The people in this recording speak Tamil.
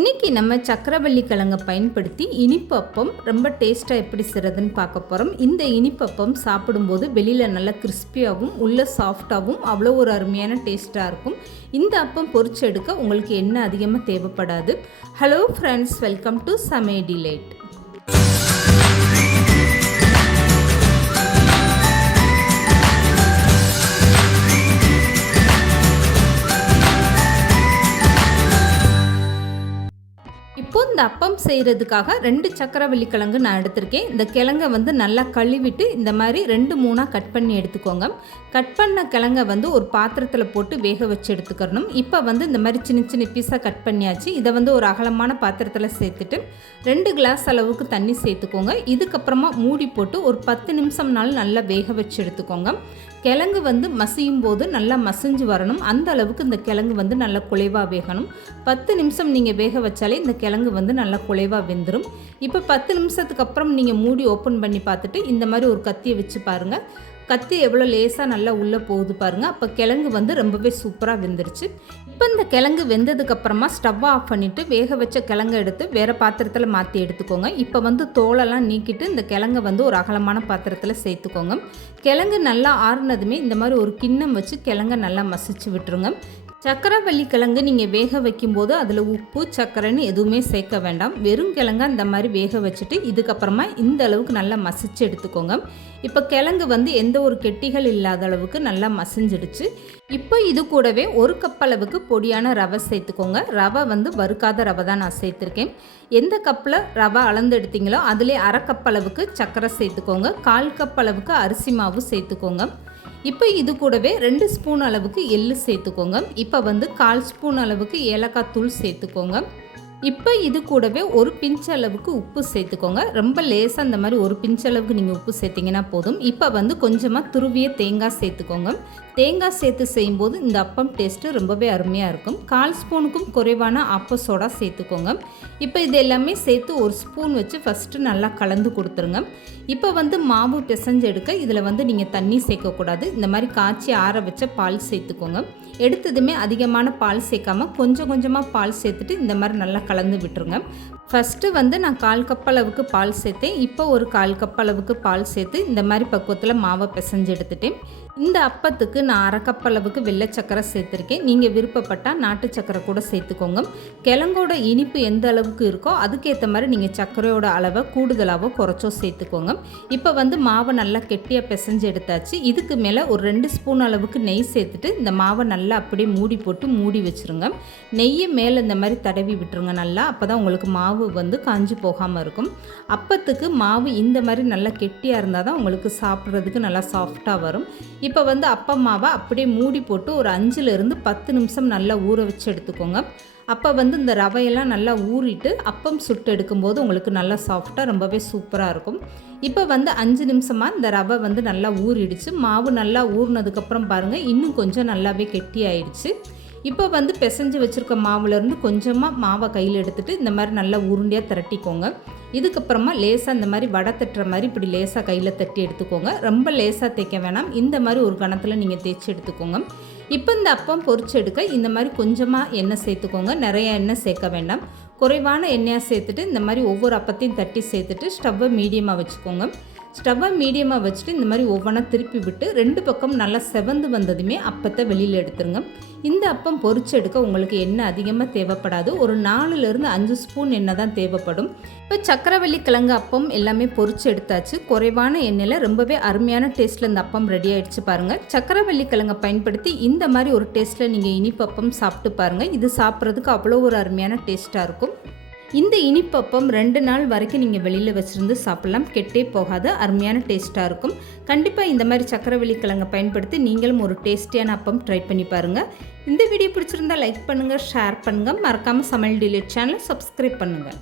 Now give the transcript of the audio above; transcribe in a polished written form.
இன்றைக்கி நம்ம சக்கரவள்ளி கிழங்கை பயன்படுத்தி இனிப்பு அப்பம் ரொம்ப டேஸ்ட்டாக எப்படி செய்கிறதுன்னு பார்க்க போகிறோம். இந்த இனிப்பு அப்பம் சாப்பிடும்போது வெளியில் நல்லா கிறிஸ்பியாகவும் உள்ள சாஃப்டாகவும் அவ்வளோ ஒரு அருமையான டேஸ்ட்டாக இருக்கும். இந்த அப்பம் பொரிச்சு எடுக்க உங்களுக்கு எண்ணெய் அதிகமாக தேவைப்படாது. ஹலோ ஃப்ரெண்ட்ஸ், வெல்கம் டு சமையல் டிலைட். இப்போது இந்த அப்பம் செய்கிறதுக்காக 2 சக்கரவள்ளி கிழங்கு நான் எடுத்திருக்கேன். இந்த கிழங்கை நல்லா கழுவிட்டு இந்த மாதிரி 2-3 கட் பண்ணி எடுத்துக்கோங்க. கட் பண்ண கிழங்கை ஒரு பாத்திரத்தில் போட்டு வேக வச்சு எடுத்துக்கணும். இப்போ இந்த மாதிரி சின்ன சின்ன பீஸாக கட் பண்ணியாச்சு. இதை ஒரு அகலமான பாத்திரத்தில் சேர்த்துட்டு 2 கிளாஸ் அளவுக்கு தண்ணி சேர்த்துக்கோங்க. இதுக்கப்புறமா மூடி போட்டு ஒரு 10 நிமிஷம்னாலும் நல்லா வேக வச்சு எடுத்துக்கோங்க. கிழங்கு மசியும் போது நல்லா மசிஞ்சு வரணும். அந்த அளவுக்கு இந்த கிழங்கு நல்லா குலைவாக வேகணும். 10 நிமிஷம் நீங்கள் வேக வச்சாலே இந்த கிழங்கு நல்லா குலைவாக வெந்துடும். இப்போ 10 நிமிஷத்துக்கு அப்புறம் நீங்கள் மூடி ஓப்பன் பண்ணி பார்த்துட்டு இந்த மாதிரி ஒரு கத்தியை வச்சு பாருங்கள். கத்தி எவ்வளோ லேசாக நல்லா உள்ளே போகுது பாருங்கள். அப்போ கிழங்கு ரொம்பவே சூப்பராக வெந்துருச்சு. இப்போ இந்த கிழங்கு வெந்ததுக்கப்புறமா ஸ்டவ்வை ஆஃப் பண்ணிவிட்டு வேக வச்ச கிழங்கை எடுத்து வேறு பாத்திரத்தில் மாற்றி எடுத்துக்கோங்க. இப்போ தோலெல்லாம் நீக்கிட்டு இந்த கிழங்கை ஒரு அகலமான பாத்திரத்தில் சேர்த்துக்கோங்க. கிழங்கு நல்லா ஆறுனதுமே இந்த மாதிரி ஒரு கிண்ணம் வச்சு கிழங்கை நல்லா மசிச்சு விட்டுருங்க. சக்கரவள்ளி கிழங்கு நீங்கள் வேக வைக்கும்போது அதில் உப்பு சர்க்கரைன்னு எதுவுமே சேர்க்க வேண்டாம். வெறும் கிழங்கா இந்த மாதிரி வேக வச்சுட்டு இதுக்கப்புறமா இந்த அளவுக்கு நல்லா மசிச்சு எடுத்துக்கோங்க. இப்போ கிழங்கு எந்த ஒரு கெட்டிகள் இல்லாத அளவுக்கு நல்லா மசிஞ்சிடுச்சு. இப்போ இது கூடவே 1 கப் அளவுக்கு பொடியான ரவை சேர்த்துக்கோங்க. ரவை வறுக்காத ரவை தான் நான் சேர்த்துருக்கேன். எந்த கப்பில் ரவை அளந்து எடுத்தீங்களோ அதிலே 1/2 கப் அளவுக்கு சர்க்கரை சேர்த்துக்கோங்க. 1/4 கப் அளவுக்கு அரிசி மாவு சேர்த்துக்கோங்க. இப்போ இது கூடவே 2 ஸ்பூன் அளவுக்கு எள்ளு சேர்த்துக்கோங்க. இப்போ 1/4 ஸ்பூன் அளவுக்கு ஏலக்காய் தூள் சேர்த்துக்கோங்க. இப்போ இது கூடவே ஒரு பிஞ்ச் அளவுக்கு உப்பு சேர்த்துக்கோங்க. ரொம்ப லேசாக இந்த மாதிரி ஒரு பிஞ்ச் அளவுக்கு நீங்கள் உப்பு சேர்த்திங்கன்னா போதும். இப்போ கொஞ்சமாக துருவிய தேங்காய் சேர்த்துக்கோங்க. தேங்காய் சேர்த்து செய்யும்போது இந்த அப்பம் டேஸ்ட்டு ரொம்பவே அருமையாக இருக்கும். 1/4 ஸ்பூனுக்கும் குறைவான ஆப்ப சோடா சேர்த்துக்கோங்க. இப்போ இது எல்லாமே சேர்த்து 1 ஸ்பூன் வச்சு ஃபஸ்ட்டு நல்லா கலந்து கொடுத்துருங்க. இப்போ மாவு பிசைஞ்சு எடுக்க இதில் நீங்கள் தண்ணி சேர்க்கக்கூடாது. இந்த மாதிரி காய்ச்சி ஆற வச்ச பால் சேர்த்துக்கோங்க. எடுத்ததுமே அதிகமான பால் சேர்க்காமல் கொஞ்சம் கொஞ்சமாக பால் சேர்த்துட்டு இந்த மாதிரி நல்லா கலந்து விட்டுருங்க. ஃபஸ்ட்டு நான் 1/4 கப் அளவுக்கு பால் சேர்த்தேன். இப்போ ஒரு 1/4 கப் அளவுக்கு பால் சேர்த்து இந்த மாதிரி பக்குவத்தில் மாவை பிசைஞ்சு எடுத்துட்டேன். இந்த அப்பத்துக்கு நான் 1/2 கப் அளவுக்கு வெள்ளை சக்கரை சேர்த்துருக்கேன். நீங்கள் விருப்பப்பட்டால் நாட்டு சக்கரை கூட சேர்த்துக்கோங்க. கிழங்கோட இனிப்பு எந்த அளவுக்கு இருக்கோ அதுக்கேற்ற மாதிரி நீங்கள் சர்க்கரையோட அளவை கூடுதலாகவோ குறைச்சோ சேர்த்துக்கோங்க. இப்போ மாவை நல்லா கெட்டியாக பிசைஞ்சு எடுத்தாச்சு. இதுக்கு மேலே ஒரு 2 ஸ்பூன் அளவுக்கு நெய் சேர்த்துட்டு இந்த மாவை நல்லா அப்படியே மூடி போட்டு மூடி வச்சுருங்க. நெய்யை மேலே இந்த மாதிரி தடவி விட்டுருங்க நல்லா. அப்போ தான் உங்களுக்கு மாவு காஞ்சி போகாமல் இருக்கும். அப்பத்துக்கு மாவு இந்த மாதிரி நல்லா கெட்டியாக இருந்தால் தான் உங்களுக்கு சாப்பிட்றதுக்கு நல்லா சாஃப்டாக வரும். இப்போ அப்பம் மாவை அப்படியே மூடி போட்டு ஒரு 5லிருந்து 10 நிமிஷம் நல்லா ஊற வச்சு எடுத்துக்கோங்க. அப்போ இந்த ரவையெல்லாம் நல்லா ஊறிட்டு அப்பம் சுட்டு எடுக்கும்போது உங்களுக்கு நல்லா சாஃப்டாக ரொம்பவே சூப்பராக இருக்கும். இப்போ 5 நிமிஷமாக இந்த ரவை நல்லா ஊறிடுச்சு. மாவு நல்லா ஊறினதுக்கப்புறம் பாருங்கள் இன்னும் கொஞ்சம் நல்லாவே கெட்டி ஆயிடுச்சு. இப்போ பிசைஞ்சு வச்சுருக்க மாவுலேருந்து கொஞ்சமாக மாவை கையில் எடுத்துகிட்டு இந்த மாதிரி நல்லா உருண்டையாக திரட்டிக்கோங்க. இதுக்கப்புறமா லேசாக இந்த மாதிரி வடை தட்டுற மாதிரி இப்படி லேசாக கையில் தட்டி எடுத்துக்கோங்க. ரொம்ப லேசாக தேய்க்க வேணாம். இந்த மாதிரி ஒரு கணத்தில் நீங்கள் தேய்ச்சி எடுத்துக்கோங்க. இப்போ இந்த அப்பம் பொரிச்சு எடுக்க இந்த மாதிரி கொஞ்சமாக எண்ணெய் சேர்த்துக்கோங்க. நிறைய எண்ணெய் சேர்க்க வேண்டாம். குறைவான எண்ணெயாக சேர்த்துட்டு இந்த மாதிரி ஒவ்வொரு அப்பத்தையும் தட்டி சேர்த்துட்டு ஸ்டவ்வை மீடியமாக வச்சுக்கோங்க. ஸ்டவ்வை மீடியமாக வச்சுட்டு இந்த மாதிரி ஒவ்வொன்றா திருப்பி விட்டு 2 பக்கம் நல்லா செவந்து வந்ததுமே அப்பத்தை வெளியில் எடுத்துருங்க. இந்த அப்பம் பொரிச்சு எடுக்க உங்களுக்கு எண்ணெய் அதிகமாக தேவைப்படாது. ஒரு 4லிருந்து 5 ஸ்பூன் எண்ணெய் தான் தேவைப்படும். இப்போ சக்கரவள்ளி கிழங்கு அப்பம் எல்லாமே பொரிச்சு எடுத்தாச்சு. குறைவான எண்ணெயில் ரொம்பவே அருமையான டேஸ்ட்டில் இந்த அப்பம் ரெடி ஆகிடுச்சு பாருங்கள். சக்கரவள்ளி கிழங்கை பயன்படுத்தி இந்த மாதிரி ஒரு டேஸ்ட்டில் நீங்கள் இனிப்பு அப்பம் சாப்பிட்டு பாருங்கள். இது சாப்பிட்றதுக்கு அவ்வளோ ஒரு அருமையான டேஸ்ட்டாக இருக்கும். இந்த இனிப்பு அப்பம் 2 நாள் வரைக்கும் நீங்கள் வெளியில் வச்சுருந்து சாப்பிட்லாம். கெட்டே போகாது, அருமையான டேஸ்ட்டாக இருக்கும். கண்டிப்பாக இந்த மாதிரி சக்கரவள்ளி கிழங்கை பயன்படுத்தி நீங்களும் ஒரு டேஸ்டியான அப்பம் ட்ரை பண்ணி பாருங்கள். இந்த வீடியோ பிடிச்சிருந்தால் லைக் பண்ணுங்கள், ஷேர் பண்ணுங்கள். மறக்காமல் சமையல் டிலைட் சேனலை சப்ஸ்கிரைப் பண்ணுங்கள்.